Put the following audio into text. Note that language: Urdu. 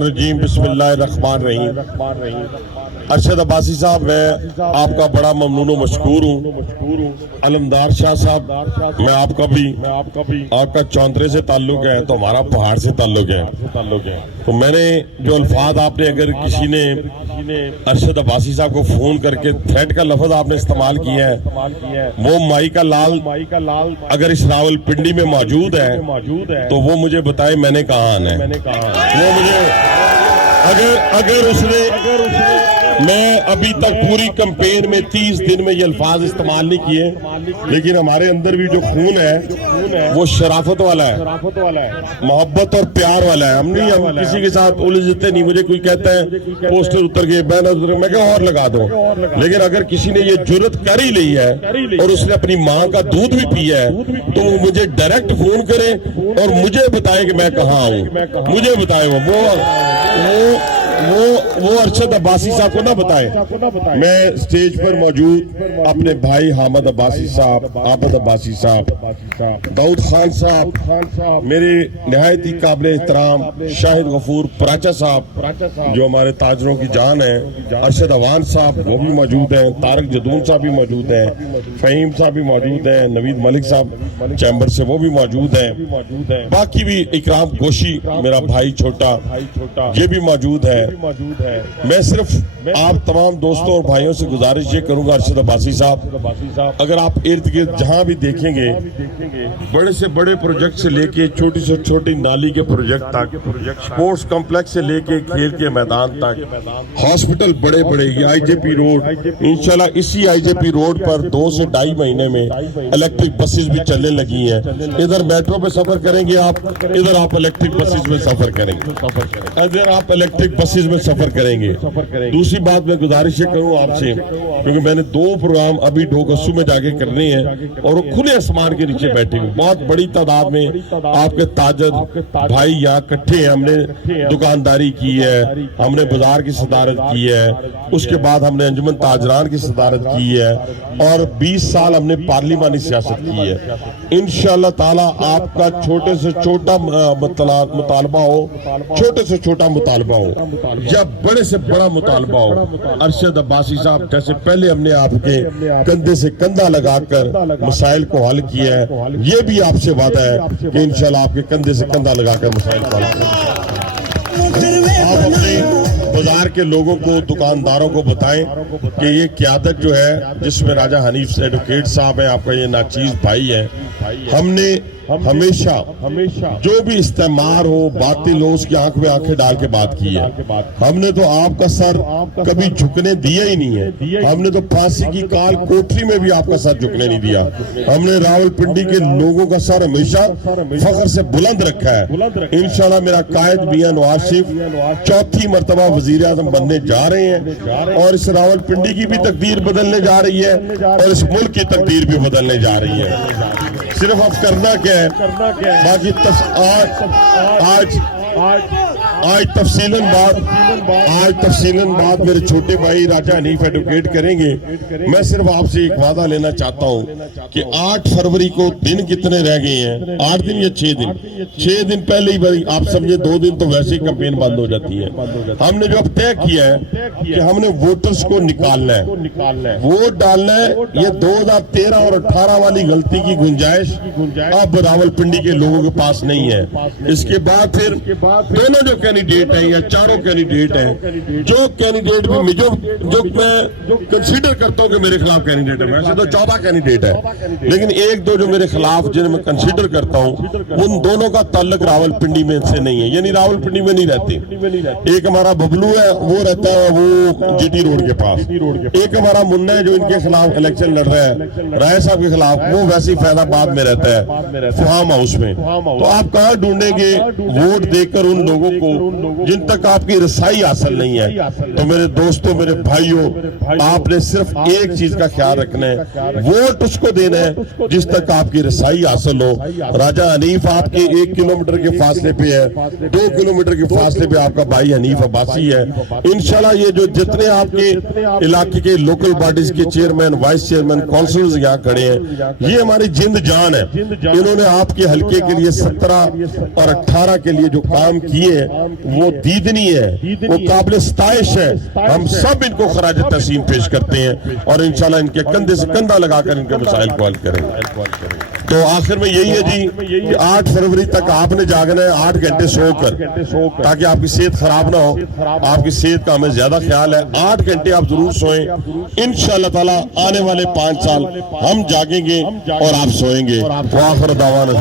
رجیم بسم اللہ الرحمن الرحیم۔ ارشد عباسی صاحب، میں آپ کا بڑا ممنون و مشکور ہوں۔ علمدار شاہ صاحب، میں آپ کا بھی آپ کا چوندرے سے تعلق ہے تو ہمارا پہاڑ سے تعلق ہے، تو میں نے جو الفاظ آپ نے اگر کسی نے ارشد عباسی صاحب کو فون کر کے تھریٹ کا لفظ آپ نے استعمال کیا ہے، وہ مائی کا لال اگر اس راول پنڈی میں موجود ہے تو وہ مجھے بتائے میں نے کہاں آنا ہے۔ وہ مجھے اگر اس نے، میں ابھی تک پوری کمپین میں 30 دن میں یہ الفاظ استعمال نہیں کیے، لیکن ہمارے اندر بھی جو خون ہے وہ شرافت والا ہے، محبت اور پیار والا ہے۔ ہم کسی کے ساتھ الجھتے نہیں۔ مجھے کوئی کہتا ہے پوسٹر اتر گئے، بینر، میں کہا اور لگا دو، لیکن اگر کسی نے یہ جرت کر ہی لی ہے اور اس نے اپنی ماں کا دودھ بھی پیا ہے تو وہ مجھے ڈائریکٹ فون کرے اور مجھے بتائے کہ میں کہاں ہوں، مجھے بتائے وہ ارشد عباسی صاحب کو نہ بتائے۔ میں سٹیج پر موجود اپنے بھائی حامد عباسی صاحب، عابد عباسی صاحب، داؤد خان صاحب، میرے نہایت ہی قابل احترام شاہد غفور پراچا صاحب جو ہمارے تاجروں کی جان ہیں، ارشد عوان صاحب وہ بھی موجود ہیں، طارق جدون صاحب بھی موجود ہیں، فہیم صاحب بھی موجود ہیں، نوید ملک صاحب چیمبر سے وہ بھی موجود ہیں، باقی بھی اکرام گوشی میرا بھائی چھوٹا یہ بھی موجود ہے۔ میں صرف آپ تمام دوستوں اور بھائیوں سے گزارش یہ کروں گا، ارشد عباسی صاحب اگر آپ ارد گرد جہاں بھی دیکھیں گے، بڑے سے بڑے پروجیکٹ سے لے کے چھوٹی سے چھوٹی نالی کے پروجیکٹ تک، سپورٹس کمپلیکس سے لے کے کھیل کے میدان تک، ہاسپٹل بڑے بڑے، یہ آئی جے پی روڈ، انشاءاللہ اسی آئی جے پی روڈ پر 2 سے 2.5 مہینے میں الیکٹرک بسز بھی چلنے لگی ہیں۔ ادھر میٹرو پہ سفر کریں گے آپ، ادھر آپ الیکٹرک بسز میں سفر کریں گے، ادھر آپ الیکٹرک بسز میں سفر کریں گے۔ دوسری بات میں گزارش یہ کروں آپ سے، کیونکہ میں نے 2 پروگرام ابھی ڈھوکسو میں جا کے کرنے ہیں اور وہ کھلے آسمان کے نیچے بیٹھے ہوئے، بہت بڑی تعداد میں آپ کے تاجر بھائی یہاں کٹھے ہیں۔ ہم نے دکانداری کی ہے، ہم نے بازار کی صدارت کی ہے، اس کے بعد ہم نے انجمن تاجران کی صدارت کی ہے اور 20 سال ہم نے پارلیمانی سیاست کی ہے۔ انشاءاللہ تعالی آپ کا چھوٹے سے چھوٹا مطالبہ ہو، چھوٹے سے چھوٹا مطالبہ ہو یا بڑے سے بڑا مطالبہ ہو، ارشد عباسی صاحب جیسے پہلے ہم نے آپ کے کندھے سے کندھا لگا کر مسائل کو حل کیا ہے، یہ بھی آپ سے وعدہ ہے کہ انشاءاللہ آپ کے کندھے سے کندھا لگا کر مسائل کو حل کریں گے۔ آپ اپنے بازار کے لوگوں کو، دکانداروں کو بتائیں کہ یہ قیادت جو ہے جس میں راجہ حنیف ایڈوکیٹ صاحب ہیں، آپ کا یہ ناچیز بھائی ہے، ہم نے ہمیشہ جو بھی استعمار ہو، باطل ہو، اس کی آنکھ میں آنکھیں ڈال کے بات کی ہے۔ ہم نے تو آپ کا سر کبھی جھکنے دیا ہی نہیں ہے، ہم نے تو پھانسی کی کال کوٹری میں بھی آپ کا سر جھکنے نہیں دیا۔ ہم نے راول پنڈی کے لوگوں کا سر ہمیشہ فخر سے بلند رکھا ہے۔ انشاءاللہ میرا قائد میاں نواز شریف 4تھی مرتبہ وزیر اعظم بننے جا رہے ہیں اور اس راول پنڈی کی بھی تقدیر بدلنے جا رہی ہے اور اس ملک کی تقدیر بھی بدلنے جا رہی ہے۔ صرف اب کرنا کیا ہے، باقی آج تفصیلاً بات میرے چھوٹے بھائی راجہ حنیف ایڈوکیٹ کریں گے۔ میں صرف آپ سے ایک وعدہ لینا چاہتا ہوں کہ 8 فروری کو دن کتنے رہ گئے ہیں، 8 دن یا 6 دن، 6 دن پہلے ہی آپ سمجھے 2 دن تو ویسے ہی کمپین بند ہو جاتی ہے۔ ہم نے جو اب طے کیا ہے کہ ہم نے ووٹرز کو نکالنا ہے، ووٹ ڈالنا ہے۔ یہ 2013 اور 18 والی غلطی کی گنجائش اب راول پنڈی کے لوگوں کے پاس نہیں ہے۔ اس کے بعد پھر دونوں جو کینڈیڈیٹ ہیں یا چاروں کینڈیڈیٹ ہیں، جو کینڈیڈیٹ بھی جو میں کنسیڈر کرتا ہوں کہ میرے خلاف کینڈیڈیٹ ہے، ویسے تو 14 کینڈیڈیٹ ہے، لیکن 1-2 جو میرے خلاف جنہیں میں کنسیڈر کرتا ہوں، ان دونوں کا تعلق راول پنڈی میں سے نہیں ہے، یعنی راول پنڈی میں نہیں رہتے۔ ایک ہمارا ببلو ہے، وہ رہتا ہے وہ جی ٹی روڈ کے پاس، ایک ہمارا منا ہے جو ان کے خلاف الیکشن لڑ رہا ہے رائے صاحب کے خلاف، وہ ویسے فیض آباد میں رہتا ہے فہام ہاؤس میں۔ تو آپ کہاں ڈھونڈیں گے ووٹ دے کر ان لوگوں کو جن تک آپ کی رسائی حاصل نہیں ہے؟ تو میرے دوستوں، میرے بھائیوں، آپ نے صرف ایک چیز کا خیال رکھنا ہے، ووٹ اس کو دینا ہے جس تک آپ کی رسائی حاصل ہو۔ راجہ حنیف آپ کے 1 کلومیٹر کے فاصلے پہ ہے، 2 کلومیٹر کے فاصلے پہ آپ کا بھائی حنیف عباسی ہے۔ انشاءاللہ یہ جو جتنے آپ کے علاقے کے لوکل باڈیز کے چیئرمین، وائس چیئرمین، کونسلرز یہاں کھڑے ہیں، یہ ہماری جند جان ہے۔ انہوں نے آپ کے حلقے کے لیے 17 اور 18 کے لیے جو کام کیے ہیں وہ دیدنی ہے، وہ قابل ستائش ہے. ہم سب ان کو خراج تحسین پیش کرتے ہیں اور انشاءاللہ ان کے کندھے سے کندھا لگا کر ان کے مسائل کو حل کریں گے. تو آخر میں یہی ہے جی کہ 8 فروری تک آپ نے جاگنا ہے 8 گھنٹے سو کر، تاکہ آپ کی صحت خراب نہ ہو. آپ کی صحت کا ہمیں زیادہ خیال ہے. 8 گھنٹے آپ ضرور سوئیں. انشاءاللہ تعالی آنے والے 5 سال ہم جاگیں گے اور آپ سوئیں گے. وآخر دعوانا